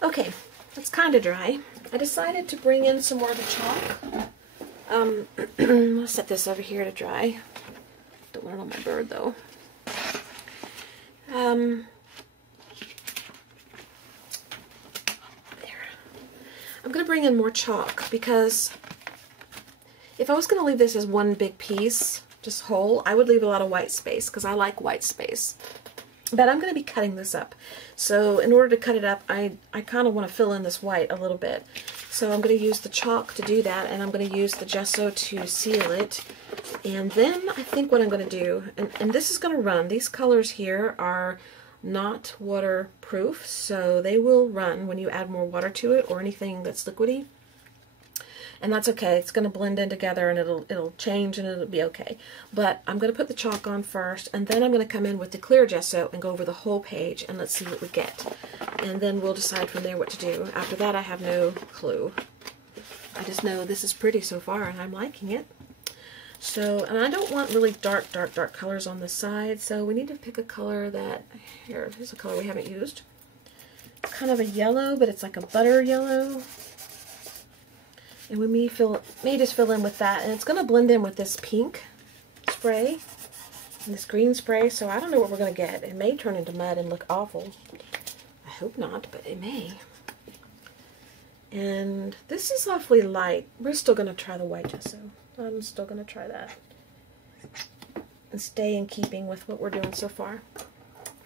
Okay, it's kind of dry. I decided to bring in some more of the chalk. I'll set this over here to dry. Don't want it on my bird though. There. I'm going to bring in more chalk because if I was going to leave this as one big piece, just whole, I would leave a lot of white space because I like white space. But I'm going to be cutting this up. So in order to cut it up, I kind of want to fill in this white a little bit. So I'm going to use the chalk to do that, and I'm going to use the gesso to seal it. And then I think what I'm going to do, and this is going to run, these colors here are not waterproof, so they will run when you add more water to it or anything that's liquidy. And that's okay. It's going to blend in together and it'll change and it'll be okay. But I'm going to put the chalk on first, and then I'm going to come in with the clear gesso and go over the whole page, and let's see what we get. And then we'll decide from there what to do. After that, I have no clue. I just know this is pretty so far and I'm liking it. So, and I don't want really dark colors on the side, so we need to pick a color that, here's a color we haven't used. Kind of a yellow, but it's like a butter yellow. And we may just fill in with that, and it's going to blend in with this pink spray and this green spray, so I don't know what we're going to get. It may turn into mud and look awful. I hope not, but it may. And this is awfully light. We're still going to try the white gesso. I'm still going to try that and stay in keeping with what we're doing so far.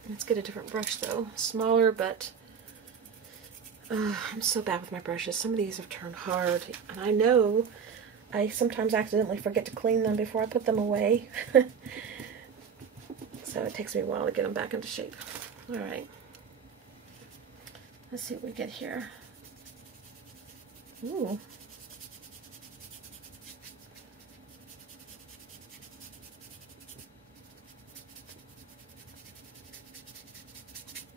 Let's get a different brush though. Smaller, but I'm so bad with my brushes. Some of these have turned hard, and I know I sometimes accidentally forget to clean them before I put them away. So it takes me a while to get them back into shape. Alright. Let's see what we get here. Ooh.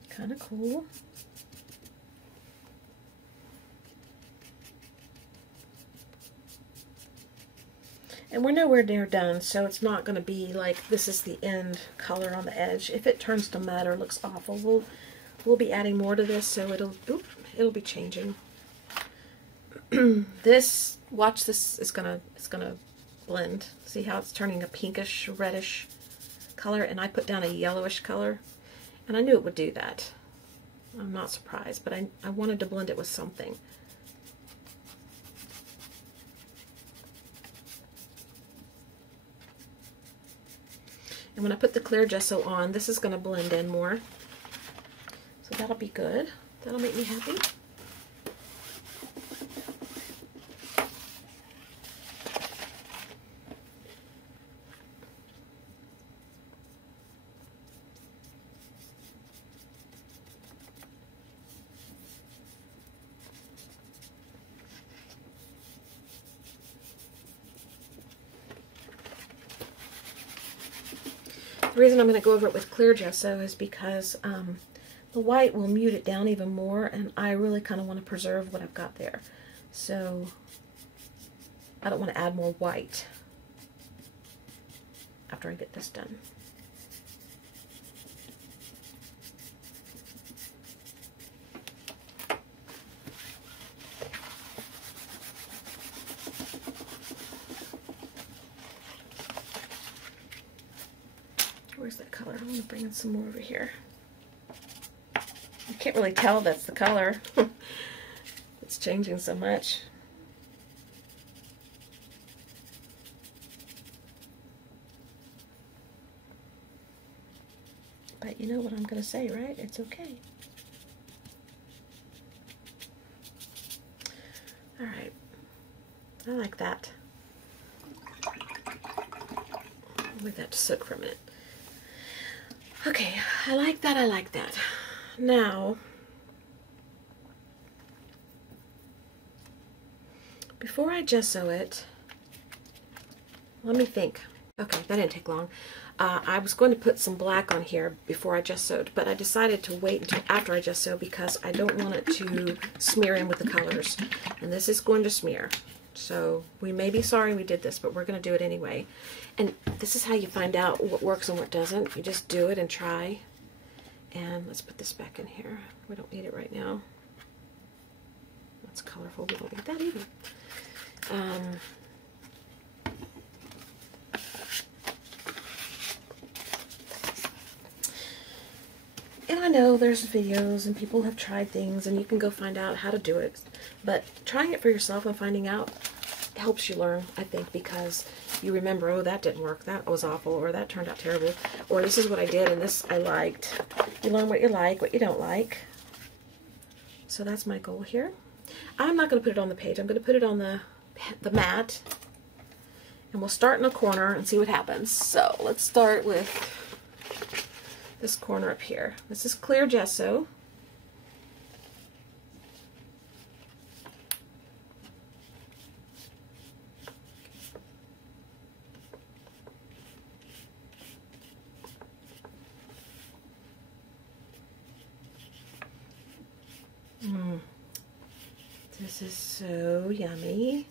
Kind of cool. And we're nowhere near done, so it's not going to be like this is the end color on the edge. If it turns to mud or looks awful, we'll be adding more to this, so it'll be changing. Watch this, it's gonna blend. See how it's turning a pinkish, reddish color, and I put down a yellowish color, and I knew it would do that. I'm not surprised, but I wanted to blend it with something. And when I put the clear gesso on, this is going to blend in more. So that'll be good. That'll make me happy. The reason I'm going to go over it with clear gesso is because the white will mute it down even more, and I really kind of want to preserve what I've got there. So I don't want to add more white after I get this done. Where's that color? I'm going to bring in some more over here. You can't really tell that's the color. It's changing so much. But you know what I'm going to say, right? It's okay. Alright. I like that. I'll leave that to soak for a minute. Okay, I like that, I like that. Now, before I gesso it, let me think. Okay, that didn't take long. I was going to put some black on here before I gessoed, but I decided to wait until after I gesso because I don't want it to smear in with the colors. And this is going to smear. So we may be sorry we did this, but we're going to do it anyway. And this is how you find out what works and what doesn't. You just do it and try. And let's put this back in here. We don't need it right now. That's colorful. We don't need that either. And I know there's videos and people have tried things and you can go find out how to do it. But trying it for yourself and finding out helps you learn, I think, because you remember, oh, that didn't work, that was awful, or that turned out terrible, or this is what I did and this I liked. You learn what you like, what you don't like. So that's my goal here. I'm not going to put it on the page. I'm going to put it on the mat. And we'll start in a corner and see what happens. So let's start with this corner up here. This is clear gesso. This is so yummy.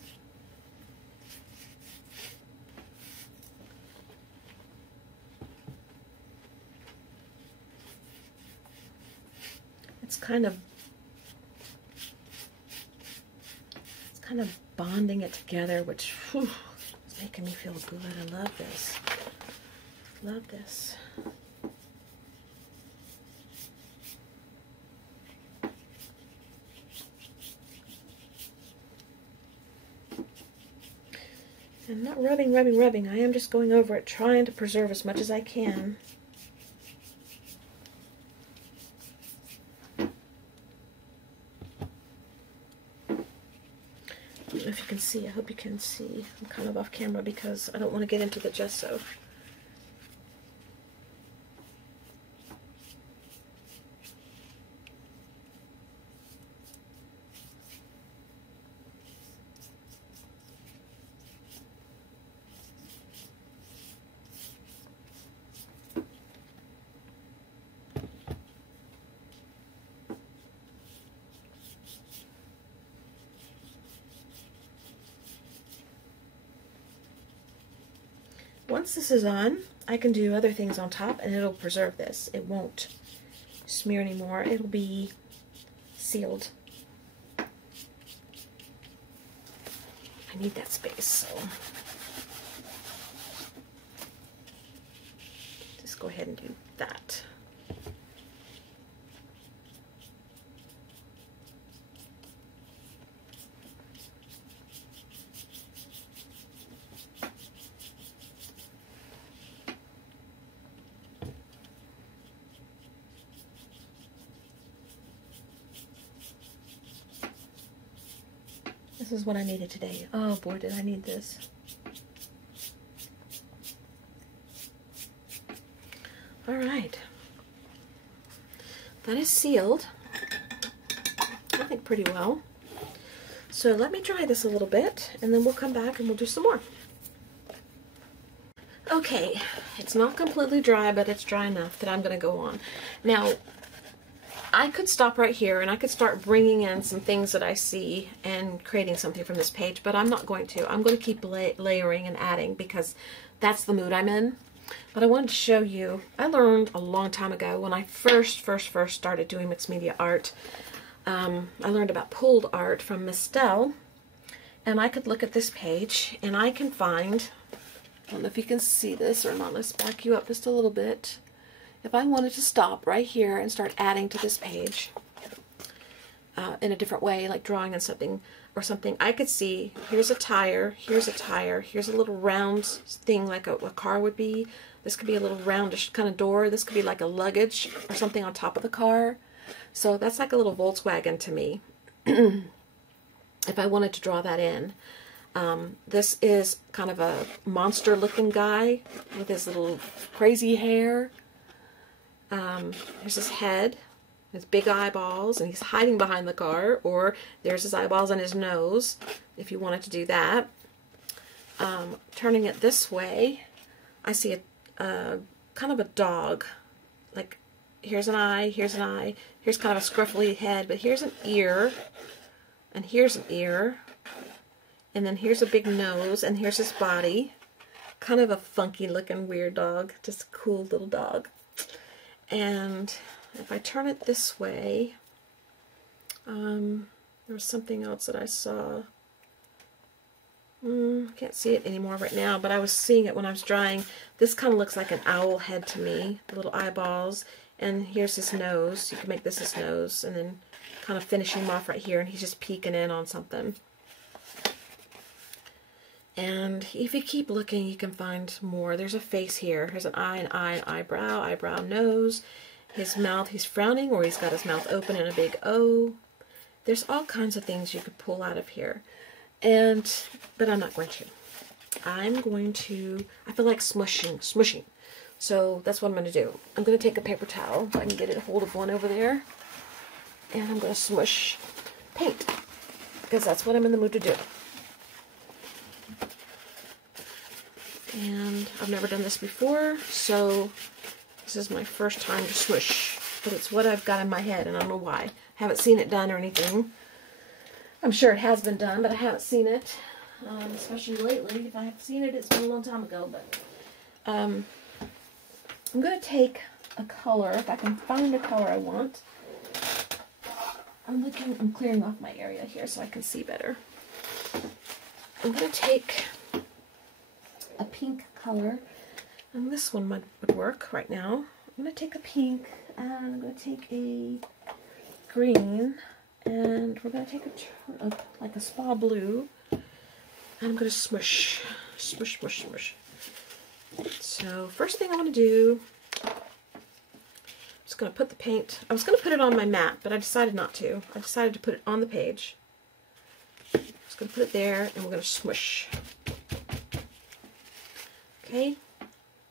It's kind of bonding it together, which whew, is making me feel good. I love this. Love this. I'm not rubbing. I am just going over it, trying to preserve as much as I can. I don't know if you can see. I hope you can see. I'm kind of off camera because I don't want to get into the gesso. Once this is on, I can do other things on top and it'll preserve this. It won't smear anymore. It'll be sealed. I need that space, so just go ahead and do that. This is what I needed today. Oh boy, did I need this. All right. That is sealed, I think, pretty well. So let me dry this a little bit, and then we'll come back and we'll do some more. Okay, it's not completely dry, but it's dry enough that I'm going to go on. Now, I could stop right here and I could start bringing in some things that I see and creating something from this page, but I'm not going to. I'm going to keep layering and adding because that's the mood I'm in. But I wanted to show you, I learned a long time ago when I first started doing mixed media art. I learned about pulled art from Miss Dell, and I could look at this page and I can find, I don't know if you can see this or not, let's back you up just a little bit. If I wanted to stop right here and start adding to this page in a different way, like drawing on something or something, I could see here's a tire, here's a little round thing like a car would be. This could be a little roundish kind of door. This could be like a luggage or something on top of the car. So that's like a little Volkswagen to me. If I wanted to draw that in. This is kind of a monster looking guy with his little crazy hair. There's his head, his big eyeballs, and he's hiding behind the car, or there's his eyeballs and his nose, if you wanted to do that. Turning it this way, I see a kind of a dog. Like, here's an eye, here's kind of a scruffy head, but here's an ear, and here's an ear, and then here's a big nose, and here's his body. Kind of a funky looking weird dog, just a cool little dog. And if I turn it this way, There was something else that I saw. Can't see it anymore right now, but I was seeing it when I was drying. This kind of looks like an owl head to me, the little eyeballs. And here's his nose. You can make this his nose, and then kind of finishing him off right here, and he's just peeking in on something. And if you keep looking, you can find more. There's a face here. There's an eye, an eyebrow, eyebrow, nose. His mouth, he's frowning, or he's got his mouth open and a big O. There's all kinds of things you could pull out of here. But I'm not going to. I'm going to, I feel like smushing. So that's what I'm going to do. I'm going to take a paper towel, if I can get a hold of one over there, and I'm going to smush paint, because that's what I'm in the mood to do. And I've never done this before, so this is my first time to smush, but it's what I've got in my head, and I don't know why. I haven't seen it done or anything. I'm sure it has been done, but I haven't seen it, especially lately. If I have seen it, it's been a long time ago. But I'm going to take a color, if I can find a color I want. I'm clearing off my area here so I can see better. I'm going to take a pink color, and this one would work right now. I'm going to take a pink, and I'm going to take a green, and we're going to take like a spa blue, and I'm going to smush. So first thing I want to do, I'm just going to put the paint, I was going to put it on my mat, but I decided not to. I decided to put it on the page. I'm just going to put it there, and we're going to smush. Okay, I'm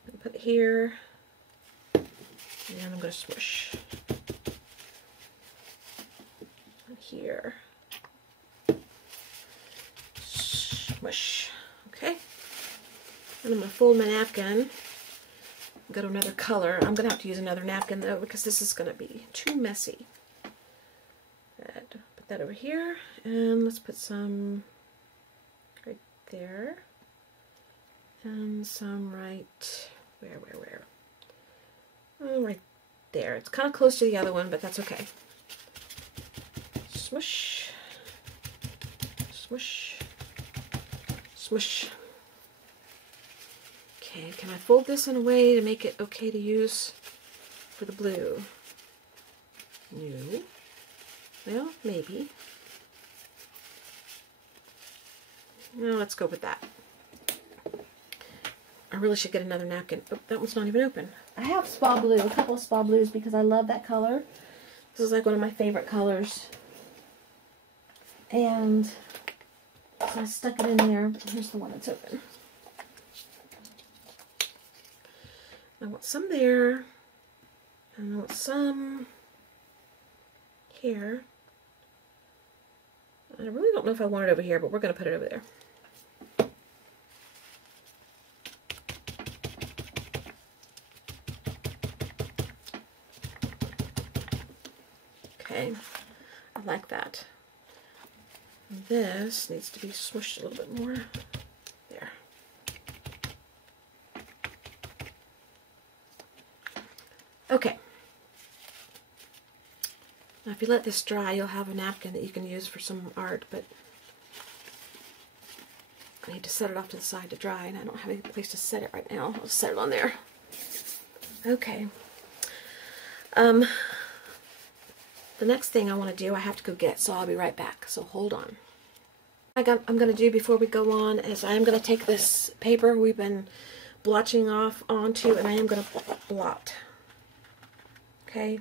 going to put it here, and I'm going to smush. Here. Smush. Okay. And I'm going to fold my napkin. Go to another color. I'm going to have to use another napkin though, because this is going to be too messy. Put that over here, and let's put some right there. And some right, where? Oh, right there. It's kind of close to the other one, but that's okay. Smush, smush, smush. Okay, can I fold this in a way to make it okay to use for the blue? No. Well, maybe. No, let's go with that. I really should get another napkin. Oh, that one's not even open. I have spa blue, a couple of spa blues, because I love that color. This is like one of my favorite colors. And so I stuck it in there. Here's the one that's open. I want some there, and I want some here. I really don't know if I want it over here, but we're going to put it over there. Okay, I like that. This needs to be smushed a little bit more. There. Okay. Now if you let this dry, you'll have a napkin that you can use for some art, but I need to set it off to the side to dry, and I don't have any place to set it right now. I'll set it on there. Okay. The next thing I want to do, I have to go get, so I'll be right back. So hold on. I'm going to do before we go on is I am going to take this paper we've been blotching off onto, and I am going to blot. Okay?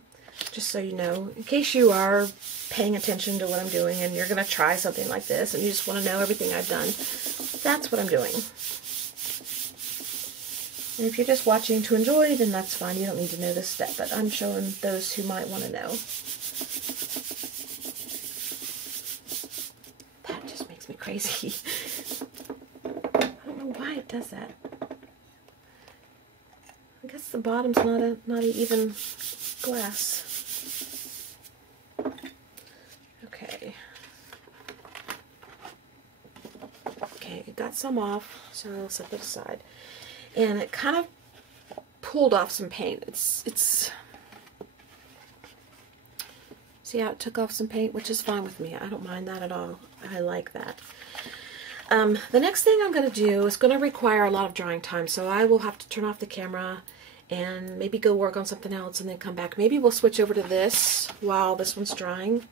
Just so you know, in case you are paying attention to what I'm doing and you're going to try something like this and you just want to know everything I've done, that's what I'm doing. And if you're just watching to enjoy, then that's fine. You don't need to know this step, but I'm showing those who might want to know. That just makes me crazy. I don't know why it does that. I guess the bottom's not an even glass. Okay. Okay, it got some off, so I'll set that aside. And it kind of pulled off some paint. See See how it took off some paint, which is fine with me. I don't mind that at all. I like that. The next thing I'm going to do is going to require a lot of drying time, so I will have to turn off the camera and maybe go work on something else and then come back. Maybe we'll switch over to this while this one's drying,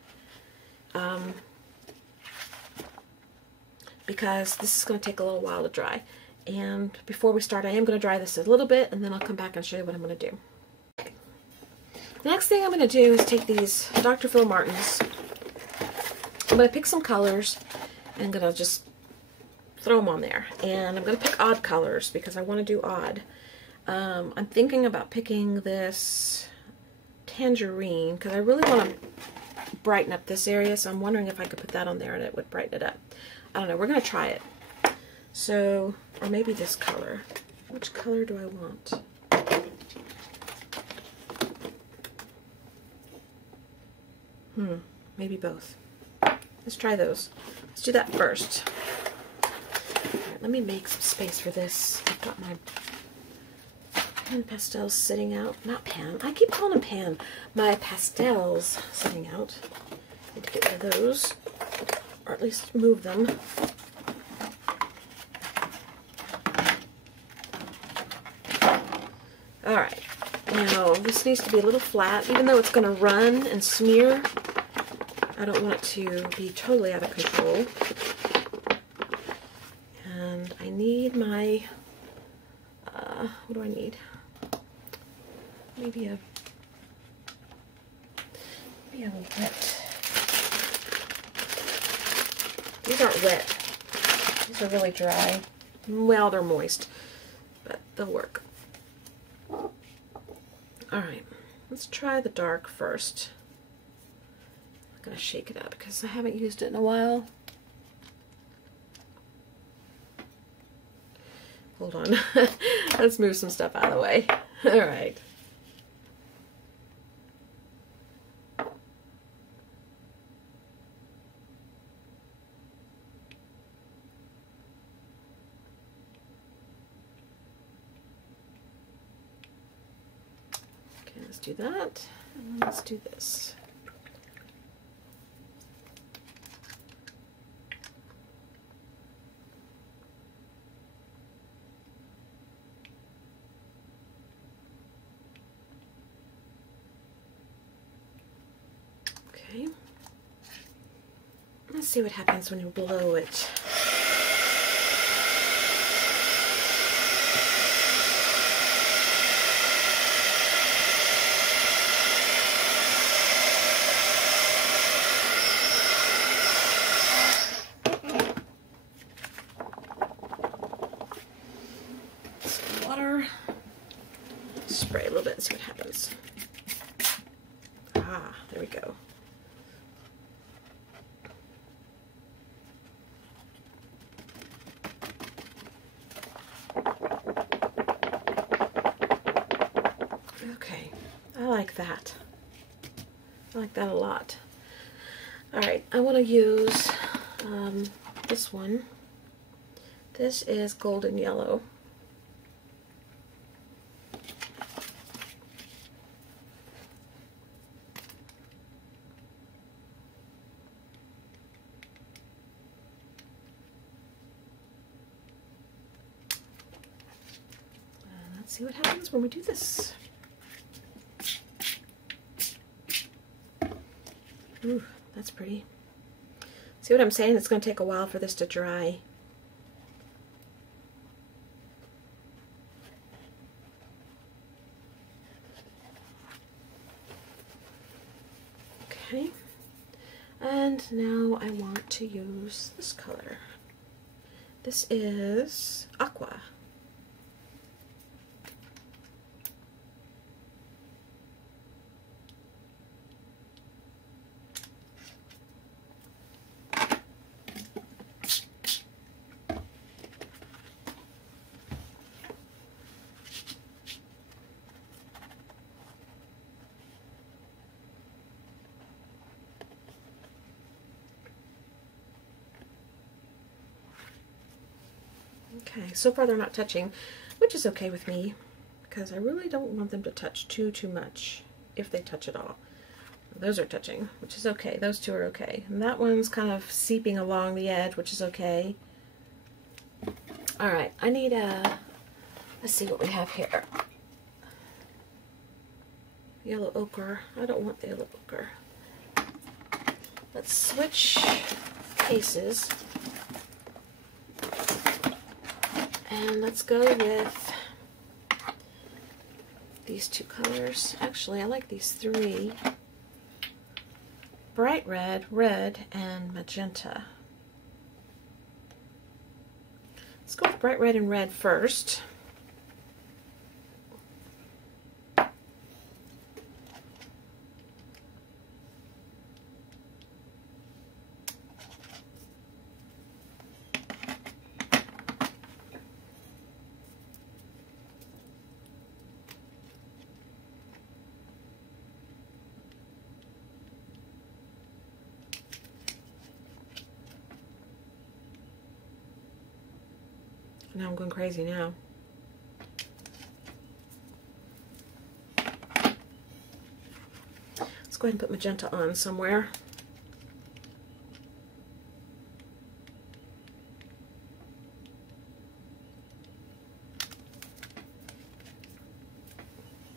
because this is going to take a little while to dry. And before we start, I am going to dry this a little bit, and then I'll come back and show you what I'm going to do. Okay. The next thing I'm going to do is take these Dr. Phil Martens. I'm going to pick some colors, and I'm going to just throw them on there. And I'm going to pick odd colors because I want to do odd. I'm thinking about picking this tangerine because I really want to brighten up this area, so I'm wondering if I could put that on there and it would brighten it up. I don't know. We're going to try it. So, or maybe this color. Which color do I want? Maybe both. Let's try those. Let's do that first. Alright, let me make some space for this. I've got my pan pastels sitting out. Not pan. I keep calling them pan. My pastels sitting out. Need to get rid of those. Or at least move them. Alright. Now, this needs to be a little flat. Even though it's going to run and smear, I don't want it to be totally out of control. And I need my, what do I need? Maybe a wet. These aren't wet. These are really dry. Well, they're moist, but they'll work. Alright, let's try the dark first. I'm going to shake it up because I haven't used it in a while. Hold on. Let's move some stuff out of the way. Alright. Okay, let's do that. And let's do this. Okay. Let's see what happens when you blow it. Some water. Spray a little bit and see what happens. Ah, there we go. Okay, I like that. I like that a lot. Alright, I want to use this one. This is golden yellow. Let's see what happens when we do this. Ooh, that's pretty. See what I'm saying? It's going to take a while for this to dry. Okay. And now I want to use this color. This is Aqua. Okay, so far they're not touching, which is okay with me, because I really don't want them to touch too much, if they touch at all. Those are touching, which is okay. Those two are okay. And that one's kind of seeping along the edge, which is okay. Alright, I need a... Let's see what we have here. Yellow ochre. I don't want the yellow ochre. Let's switch cases. And let's go with these two colors. Actually, I like these three. Bright red, red, and magenta. Let's go with bright red and red first. Now I'm going crazy now. Let's go ahead and put magenta on somewhere.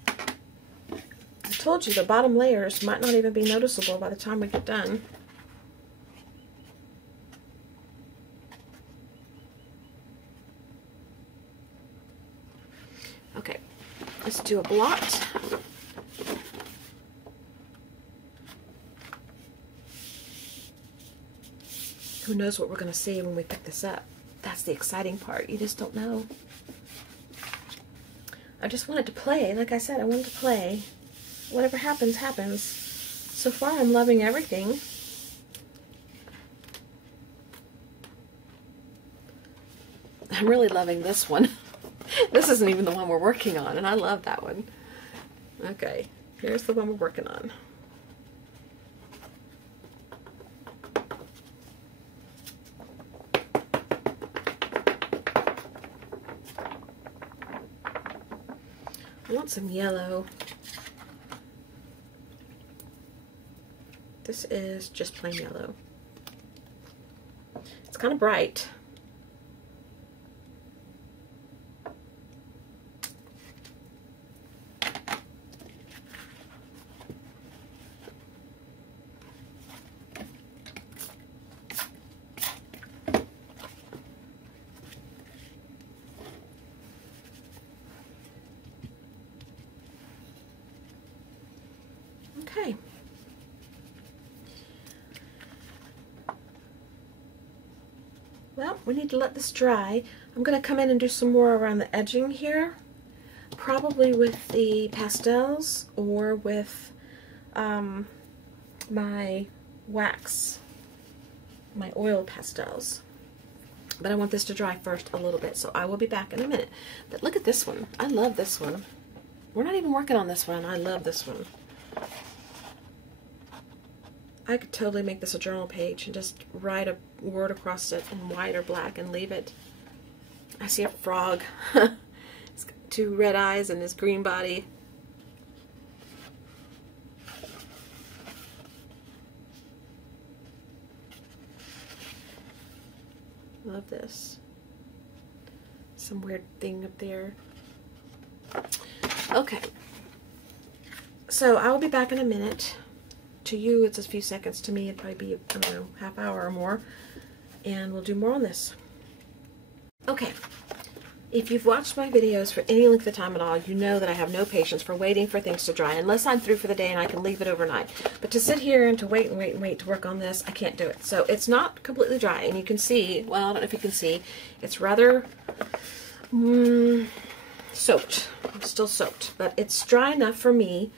I told you the bottom layers might not even be noticeable by the time we get done. Okay, let's do a blot. Who knows what we're going to see when we pick this up? That's the exciting part. You just don't know. I just wanted to play. Like I said, I wanted to play. Whatever happens, happens. So far, I'm loving everything. I'm really loving this one. This isn't even the one we're working on, and I love that one. Okay, here's the one we're working on. I want some yellow. This is just plain yellow. It's kind of bright. Okay. Well, we need to let this dry. I'm going to come in and do some more around the edging here, probably with the pastels or with my wax, my oil pastels. But I want this to dry first a little bit, so I will be back in a minute. But look at this one. I love this one. We're not even working on this one. I love this one. I could totally make this a journal page and just write a word across it in white or black and leave it. I see a frog. He's got two red eyes and his green body. Love this. Some weird thing up there. Okay. So I will be back in a minute. To you, it's a few seconds. To me, it'd probably be, I don't know, half hour or more. And we'll do more on this. Okay. If you've watched my videos for any length of time at all, you know that I have no patience for waiting for things to dry, unless I'm through for the day and I can leave it overnight. But to sit here and to wait and wait and wait to work on this, I can't do it. So it's not completely dry, and you can see, well, I don't know if you can see, it's rather soaked. It's still soaked, but it's dry enough for me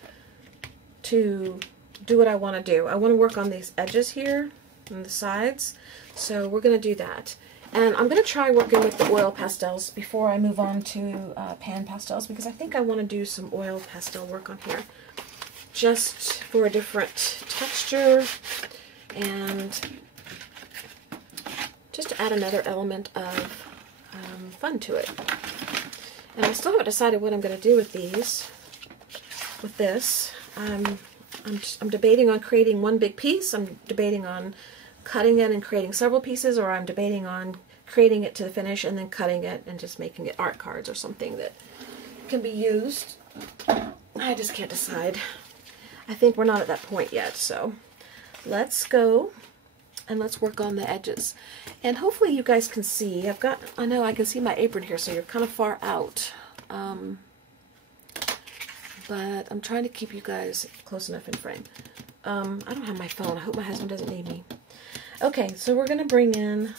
to do what I want to do. I want to work on these edges here and the sides, so we're going to do that. And I'm going to try working with the oil pastels before I move on to pan pastels, because I think I want to do some oil pastel work on here just for a different texture and just to add another element of fun to it. And I still haven't decided what I'm going to do with these, with this. I'm debating on creating one big piece. I'm debating on cutting it and creating several pieces, or I'm debating on creating it to the finish and then cutting it and just making it art cards or something that can be used. I just can't decide. I think we're not at that point yet, so let's go and let's work on the edges. And hopefully you guys can see, I know I can see my apron here, so you're kind of far out. But I'm trying to keep you guys close enough in frame. I don't have my phone. I hope my husband doesn't need me. Okay, so we're going to bring in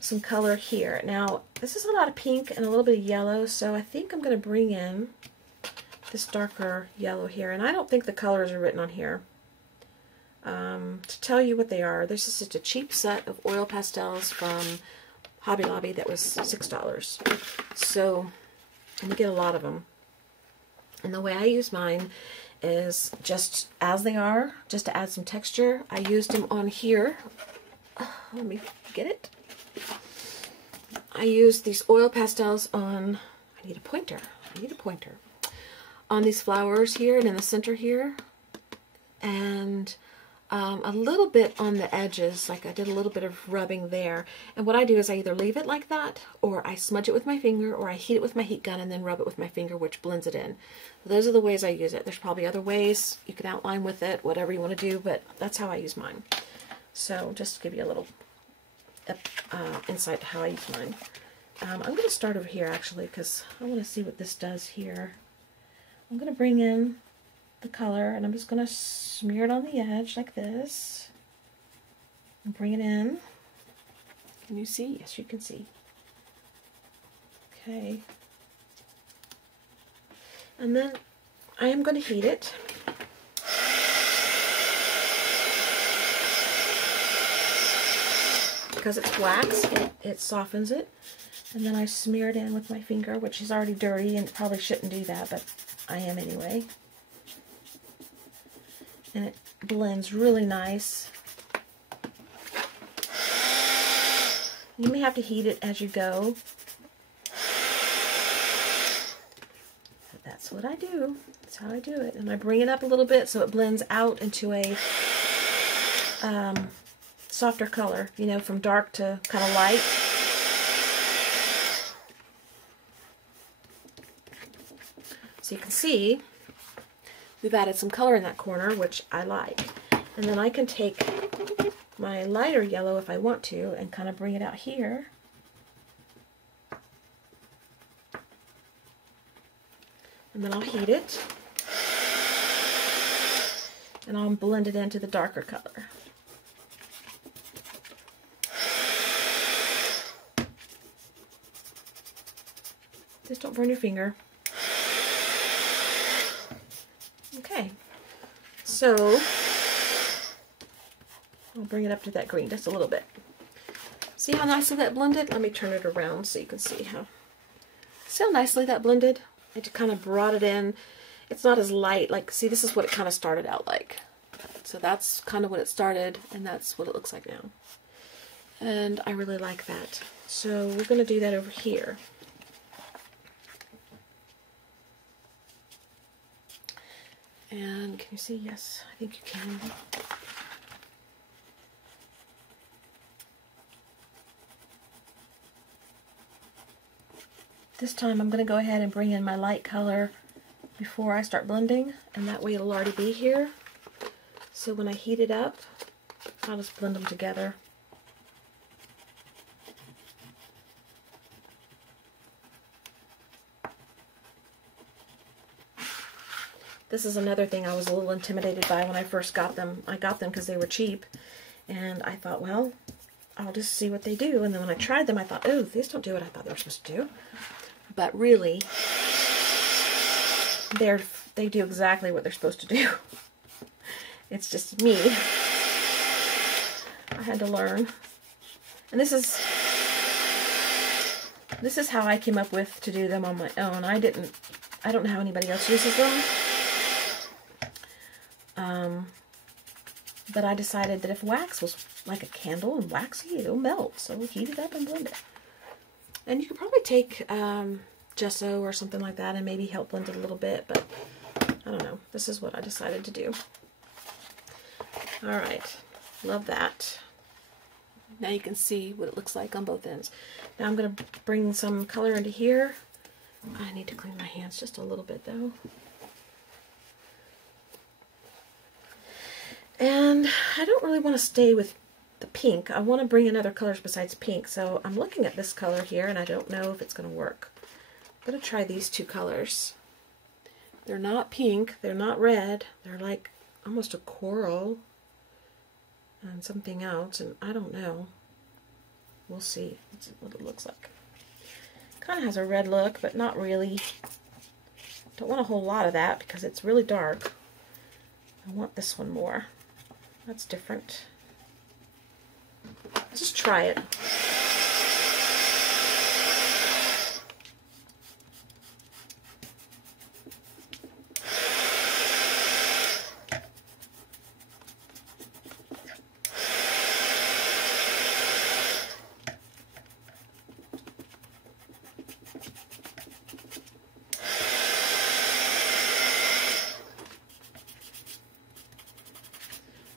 some color here. Now, this is a lot of pink and a little bit of yellow, so I think I'm going to bring in this darker yellow here. And I don't think the colors are written on here. To tell you what they are, this is just a cheap set of oil pastels from Hobby Lobby that was $6. So, and you get a lot of them. And the way I use mine is just as they are, just to add some texture. I used them on here. Let me get it. I used these oil pastels on, I need a pointer, on these flowers here and in the center here. And a little bit on the edges, like I did a little bit of rubbing there. And what I do is I either leave it like that, or I smudge it with my finger, or I heat it with my heat gun and then rub it with my finger, which blends it in. Those are the ways I use it. There's probably other ways you can outline with it, whatever you want to do, but that's how I use mine. So just to give you a little insight to how I use mine. I'm going to start over here actually, because I want to see what this does here. I'm going to bring in the color, and I'm just going to smear it on the edge like this and bring it in. Can you see? Yes, you can see. Okay. And then I am going to heat it. Because it's wax, it softens it. And then I smear it in with my finger, which is already dirty and probably shouldn't do that, but I am anyway. And it blends really nice. You may have to heat it as you go. But that's what I do. That's how I do it. And I bring it up a little bit so it blends out into a softer color, you know, from dark to kind of light. So you can see we've added some color in that corner, which I like. And then I can take my lighter yellow if I want to and kind of bring it out here. And then I'll heat it. And I'll blend it into the darker color. Just don't burn your finger. Okay, so I'll bring it up to that green just a little bit. See how nicely that blended? Let me turn it around so you can see how nicely that blended. It kind of brought it in. It's not as light, like, see, this is what it kind of started out like. So that's kind of what it started, and that's what it looks like now. And I really like that. So we're going to do that over here. And can you see? Yes, I think you can. This time I'm going to go ahead and bring in my light color before I start blending, and that way it'll already be here. So when I heat it up, I'll just blend them together. This is another thing I was a little intimidated by when I first got them. I got them because they were cheap, and I thought, well, I'll just see what they do. And then when I tried them, I thought, oh, these don't do what I thought they were supposed to do. But really, they do exactly what they're supposed to do. It's just me. I had to learn. And this is how I came up with to do them on my own. I don't know how anybody else uses them. But I decided that if wax was like a candle and waxy, it'll melt. So heat it up and blend it. And you could probably take gesso or something like that and maybe help blend it a little bit. But I don't know. This is what I decided to do. All right. Love that. Now you can see what it looks like on both ends. Now I'm going to bring some color into here. I need to clean my hands just a little bit though. And I don't really want to stay with the pink. I want to bring in other colors besides pink. So I'm looking at this color here and I don't know if it's going to work. I'm going to try these two colors. They're not pink, they're not red, they're like almost a coral and something else, and I don't know. We'll see what it looks like. Kind of has a red look, but not really. Don't want a whole lot of that because it's really dark. I want this one more. That's different. Just try it.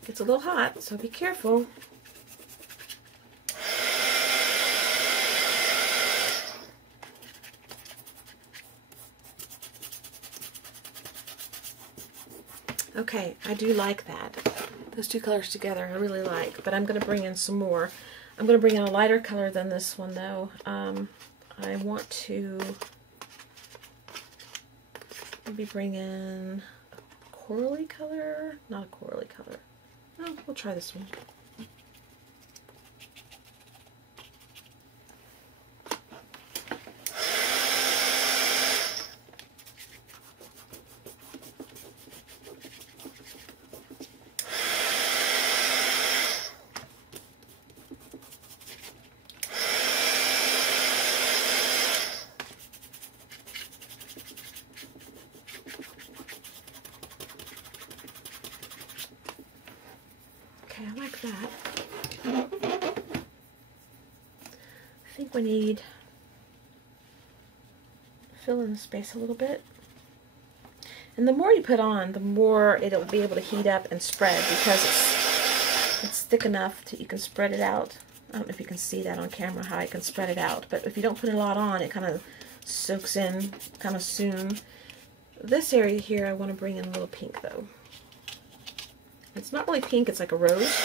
It's a little hot, so be careful. Okay, I do like that. Those two colors together I really like, but I'm going to bring in some more. I'm going to bring in a lighter color than this one though. I want to maybe bring in a corally color. Not a corally color. Oh, we'll try this one. Okay, I like that. I think we need to fill in the space a little bit. And the more you put on, the more it'll be able to heat up and spread because it's thick enough that you can spread it out. I don't know if you can see that on camera, how I can spread it out. But if you don't put a lot on, it kind of soaks in kind of soon. This area here, I want to bring in a little pink though. It's not really pink, it's like a rose.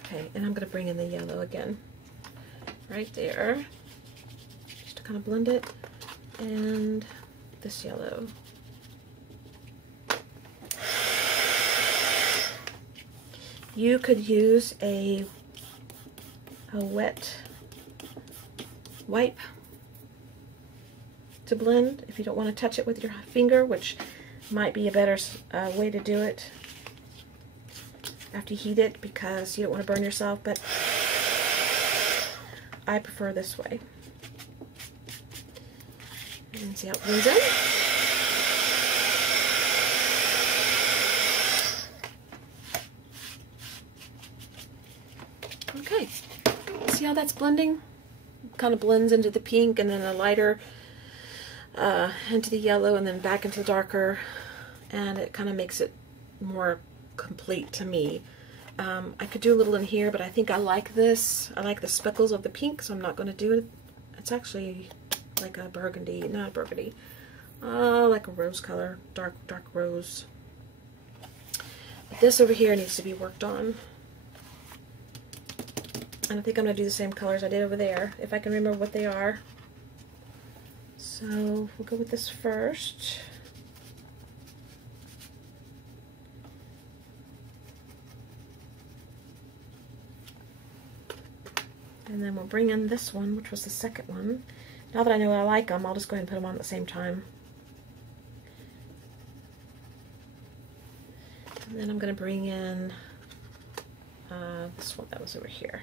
Okay, and I'm going to bring in the yellow again. Right there. Just to kind of blend it. And this yellow. You could use a wet wipe to blend if you don't want to touch it with your finger, which might be a better way to do it after you heat it because you don't want to burn yourself, but I prefer this way. And see how it blends in? Okay, see how that's blending? Kind of blends into the pink and then a lighter into the yellow and then back into the darker, and it kind of makes it more complete to me. I could do a little in here, but I think I like this. I like the speckles of the pink, so I'm not going to do it. It's actually like a burgundy, not a burgundy, like a rose color, dark rose. But this over here needs to be worked on. And I think I'm going to do the same colors I did over there, if I can remember what they are. So we'll go with this first. And then we'll bring in this one, which was the second one. Now that I know I like them, I'll just go ahead and put them on at the same time. And then I'm going to bring in this one that was over here.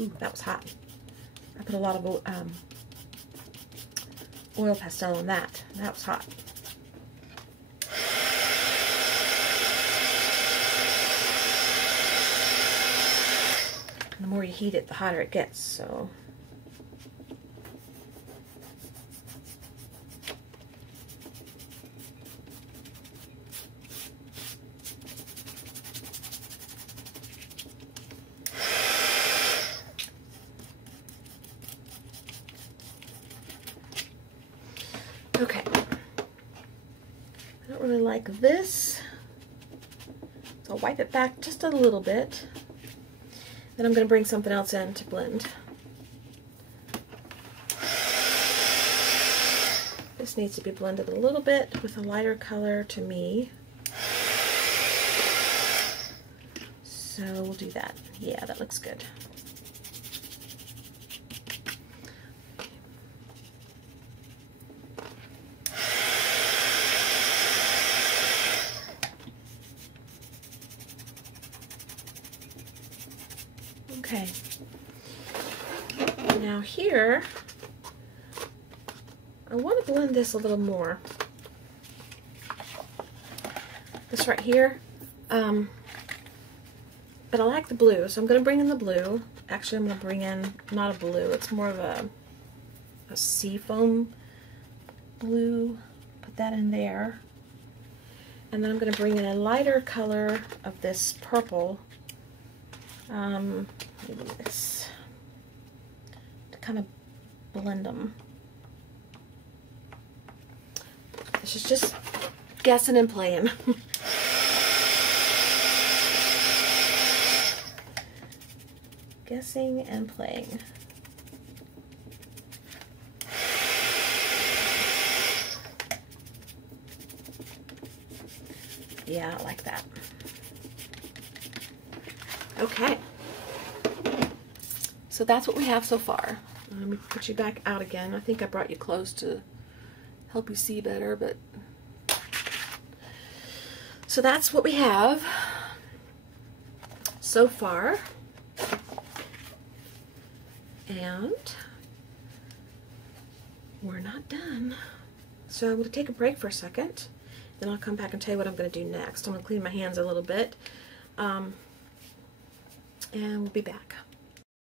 Ooh, that was hot. I put a lot of oil pastel on that. That was hot. And the more you heat it, the hotter it gets, so. Okay, I don't really like this, so I'll wipe it back just a little bit. Then I'm going to bring something else in to blend. This needs to be blended a little bit with a lighter color to me. So we'll do that. Yeah, that looks good. Okay, now here, I want to blend this a little more. This right here, but I like the blue, so I'm going to bring in the blue. Actually, I'm going to bring in, not a blue, it's more of a seafoam blue. Put that in there. And then I'm going to bring in a lighter color of this purple. Maybe this, to kind of blend them. This is just guessing and playing. Guessing and playing. Yeah, I like that. Okay. So that's what we have so far. Let me put you back out again. I think I brought you close to help you see better, but so that's what we have so far. And we're not done. So I'm going to take a break for a second. Then I'll come back and tell you what I'm going to do next. I'm going to clean my hands a little bit. And we'll be back.